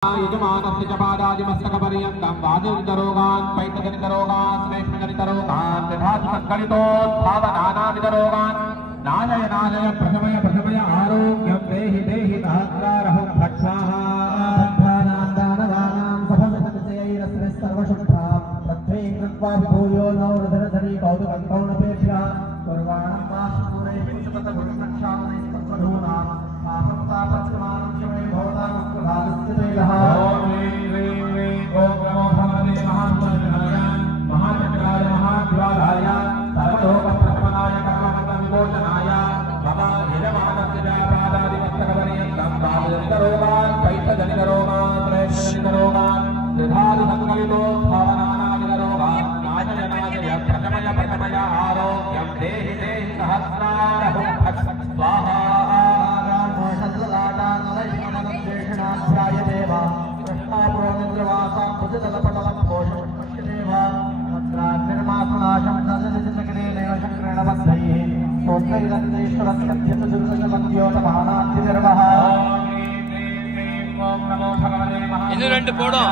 यजमानस्य च पादादिमस्तकपर्यन्तं वादितरोगान् पैतजनितरोगान् श्लेष्मजनितरोगान् विधातुसङ्कलितोद्भावनानाविधरोगान् नाशय नाशय प्रशमय प्रशमय आरोग्यं देहि देहि सहस्रारहं भट्स्वाहा दानदानां सफलसंचयैरस्मिन् सर्वशुद्धां तत्त्वै कृत्वा भूयो नौ हृदयधरी कौतुकं कौणपेभ्यः कुर्वाणं वासुपूरैः पुष्पतगुरुक्षामैः तत्त्वधूनां पापत्तापस्मानं शिवै भवतां प्रधानस्य तैलः महाचक्राय महाज्वालाय सर्वलोकप्रशमनाय कर्मविमोचनाय मम यजमानस्य पादादिमस्तकपर्यन्तं वादितरोगान् पैतजनितरोगान् श्लेष्मजनितरोगान् विधातुसङ्कलितोद्भावनानाविधरोगान् नाशय नाशय प्रशमय प्रशमय आरोग्यं देहि देहि सहस्रारहं भट्स्वाहा ఇది రెండు పోడం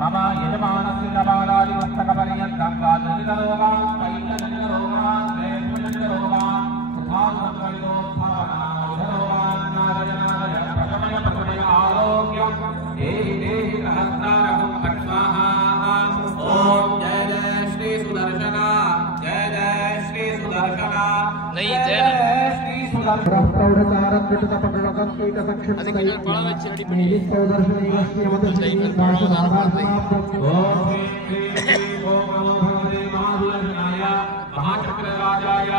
मम यजमानस्य बालादिमस्तकपर्यन्तं वादितरोगान् पैतजनितरोगान् श्लेष्मजनितरोगान् विधातुसङ्कलितोद्भावनानाविधरोगान् नाशय नाशय प्रशमय प्रशमय आरोग्यं देहि देहि सहस्रारहं भट्स्वाहा। ओम जय जय श्री सुदर्शना, जय जय श्री सुदर्शना, नहीं जय जय श्री सुदर्शना। महाचक्रराजाय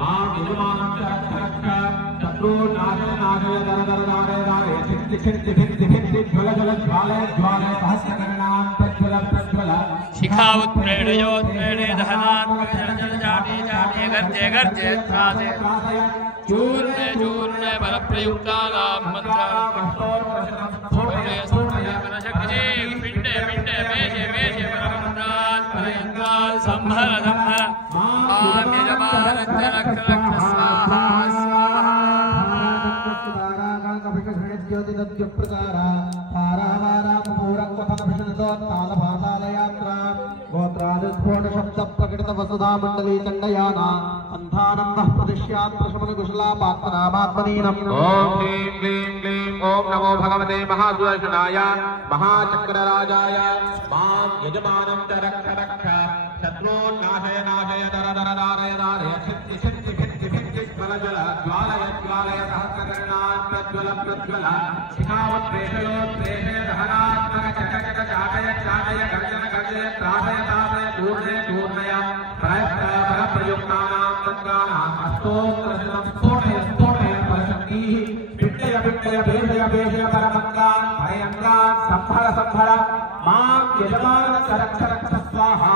मां यजमानं च रक्ष शत्रु नाशय नाशय दर दर दारे दारे छित्ति छित्ति भित्ति भित्ति ज्वल ज्वल ज्वालय ज्वालय सहस्रकर्णां प्रज्वल प्रज्वल शिखावत्प्रेणयोत्प्रेणे दहनात् जल जाटे जाटे गर्जे गर्जे त्रासे चूर्णे चूर्णे बलप्रयुक्तानां मंत्राणशक्ति पिण्डे पिण्डे मेषे मेषे परमन्त्रात् परयन्त्रात् संहर संहर मां यजमानस्य रक्ष रक्ष स्वाहा स्वाहा। ज्योतिदद्युप्रकारा पारावारापूरक्वफलभिषदोत्तालभासालयात्रा गोत्रादिस्फोटशब्दप्रकटितवसुधामण्डली चण्डयाना अन्धानन्दः प्रदिश्यात् प्रशमनकुशलापात्मनामात्मनीनम्। ॐ ह्रीं क्लीं क्लीं ॐ नमो भगवते महासुदर्शनाय महाचक्रराजाय मां यजमानं च रक्ष रक्ष शत्रून् नाशय नाशय दर दर दारय दारय छित्ति छित्ति भित्ति भित्ति ज्वल ज्वल ज्वालय ज्वालय सहस्रकर्णान् प्रज्वल प्रज्वल शिखावत्प्रेषयोत्प्रेषय दहनात्मक चक चक चाटय चाटय गर्जन गर्जय त्रासय त्रासय दूर्णय दूर्णय प्रयत्न परप्रयुक्तानां मन्त्राणाम् अस्तोत्रशतं स्फोटय स्फोटय परशक्तिः पिण्डय पिण्डय भेषय भेषय परमन्त्रान् परयन्त्रान् संहर संहर मां यजमानस्य रक्ष रक्ष स्वाहा।